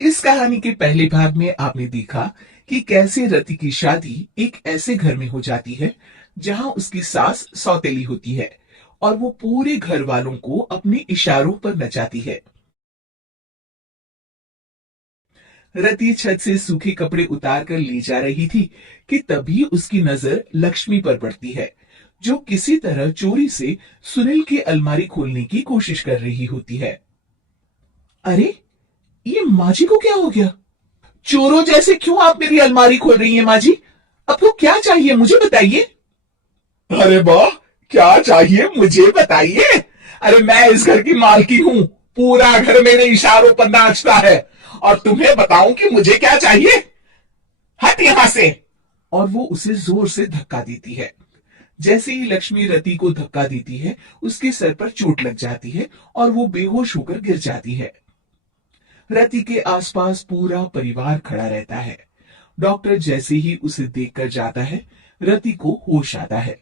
इस कहानी के पहले भाग में आपने देखा कि कैसे रति की शादी एक ऐसे घर में हो जाती है जहां उसकी सास सौतेली होती है और वो पूरे घर वालों को अपने इशारों पर नचाती है। रति छत से सूखे कपड़े उतार कर ले जा रही थी कि तभी उसकी नजर लक्ष्मी पर पड़ती है, जो किसी तरह चोरी से सुनील की अलमारी खोलने की कोशिश कर रही होती है। अरे, ये माँ जी को क्या हो गया? चोरों जैसे क्यों आप मेरी अलमारी खोल रही हैं माँ जी? आपको क्या चाहिए मुझे बताइए। अरे वाह, क्या चाहिए मुझे बताइए। अरे मैं इस घर की मालकिन हूँ, पूरा घर मेरे इशारों पर नाचता है और तुम्हें बताऊं कि मुझे क्या चाहिए? हट यहां से। और वो उसे जोर से धक्का देती है। जैसे ही लक्ष्मी रति को धक्का देती है, उसके सर पर चोट लग जाती है और वो बेहोश होकर गिर जाती है। रति के आसपास पूरा परिवार खड़ा रहता है। डॉक्टर जैसे ही उसे देखकर जाता है, रति को होश आता है।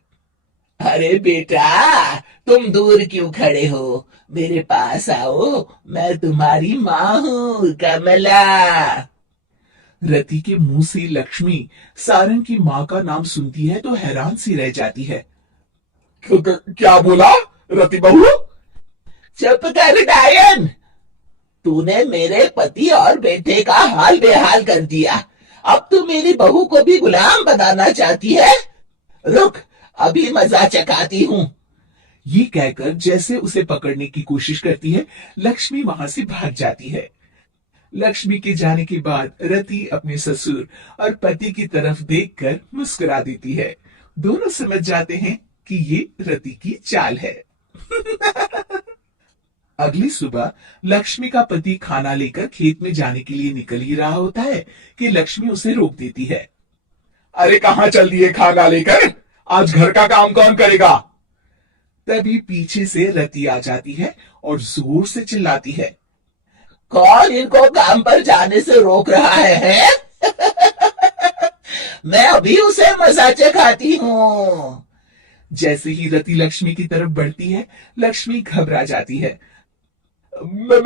अरे बेटा, तुम दूर क्यों खड़े हो? मेरे पास आओ, मैं तुम्हारी माँ हूँ, कमला। रति के मुंह से लक्ष्मी सारंग की माँ का नाम सुनती है तो हैरान सी रह जाती है। क्या बोला रति बहू? चुप कर डायन। तूने मेरे पति और बेटे का हाल बेहाल कर दिया। अब तू मेरी बहू को भी गुलाम बनाना चाहती है? रुक, अभी मजा चखाती हूँ। ये कहकर जैसे उसे पकड़ने की कोशिश करती है, लक्ष्मी वहां से भाग जाती है। लक्ष्मी के जाने के बाद रति अपने ससुर और पति की तरफ देखकर मुस्कुरा देती है। दोनों समझ जाते हैं कि ये रति की चाल है। अगली सुबह लक्ष्मी का पति खाना लेकर खेत में जाने के लिए निकल ही रहा होता है कि लक्ष्मी उसे रोक देती है। अरे कहाँ चल दिए खाना लेकर? आज घर का काम कौन करेगा? तभी पीछे से रति आ जाती है और जोर से चिल्लाती है। कौन इनको काम पर जाने से रोक रहा है? मैं अभी उसे मजा चखाती हूँ। जैसे ही रति लक्ष्मी की तरफ बढ़ती है, लक्ष्मी घबरा जाती है। मैं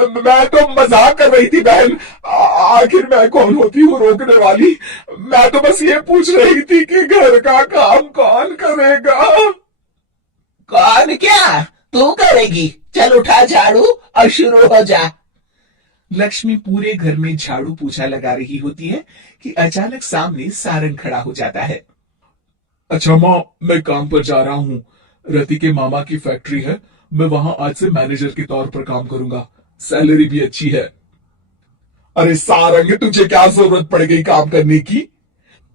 तो मजाक कर रही थी बहन। आखिर मैं कौन होती हूँ रोकने वाली? मैं तो बस ये पूछ रही थी कि घर का काम कौन करेगा? कौन क्या? तू करेगी। चल उठा झाड़ू और शुरू हो जा। लक्ष्मी पूरे घर में झाड़ू पोछा लगा रही होती है कि अचानक सामने सारंग खड़ा हो जाता है। अच्छा माँ, मैं काम पर जा रहा हूँ। रति के मामा की फैक्ट्री है, मैं वहां आज से मैनेजर के तौर पर काम करूंगा। सैलरी भी अच्छी है। अरे सारंग, तुझे क्या जरूरत पड़ गई काम करने की?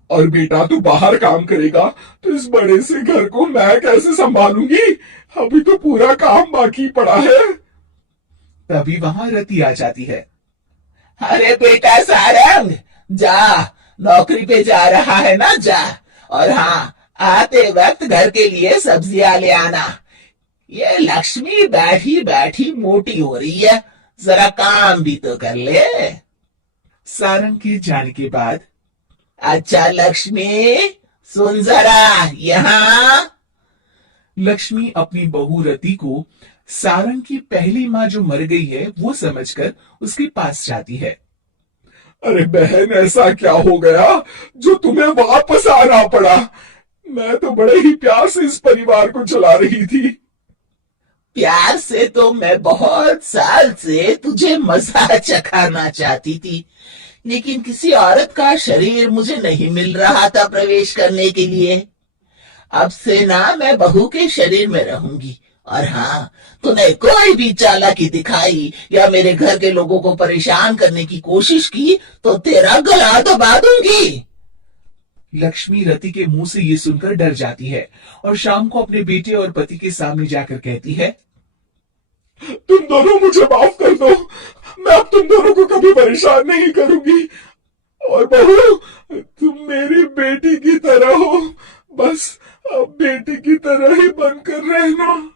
और बेटा तू बाहर काम करेगा तो इस बड़े से घर को मैं कैसे संभालूंगी? अभी तो पूरा काम बाकी पड़ा है। तभी वहां रति आ जाती है। अरे बेटा सारंग, जा, नौकरी पे जा रहा है ना, जा। और हाँ, आते वक्त घर के लिए सब्जियां ले आना। ये लक्ष्मी बैठी बैठी मोटी हो रही है, जरा काम भी तो कर ले। सारंग के जाने के बाद, अच्छा लक्ष्मी, सुन जरा यहाँ। लक्ष्मी अपनी बहू रति को सारंग की पहली माँ जो मर गई है वो समझकर उसके पास जाती है। अरे बहन, ऐसा क्या हो गया जो तुम्हें वापस आना पड़ा? मैं तो बड़े ही प्यार से इस परिवार को चला रही थी। प्यार से तो मैं बहुत साल से तुझे मजा चखाना चाहती थी, लेकिन किसी औरत का शरीर मुझे नहीं मिल रहा था प्रवेश करने के लिए। अब से ना मैं बहू के शरीर में रहूंगी। और हाँ, तूने कोई भी चालाकी दिखाई या मेरे घर के लोगों को परेशान करने की कोशिश की तो तेरा गला दबा दूंगी। लक्ष्मी रति के मुंह से ये सुनकर डर जाती है और शाम को अपने बेटे और पति के सामने जाकर कहती है, तुम दोनों मुझे माफ कर दो। मैं अब तुम दोनों को कभी परेशान नहीं करूंगी। और बहू, तुम मेरी बेटी की तरह हो, बस अब बेटी की तरह ही बनकर रहना।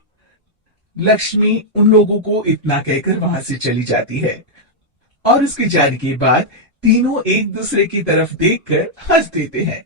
लक्ष्मी उन लोगों को इतना कहकर वहां से चली जाती है और उसके जाने के बाद तीनों एक दूसरे की तरफ देखकर हंस देते हैं।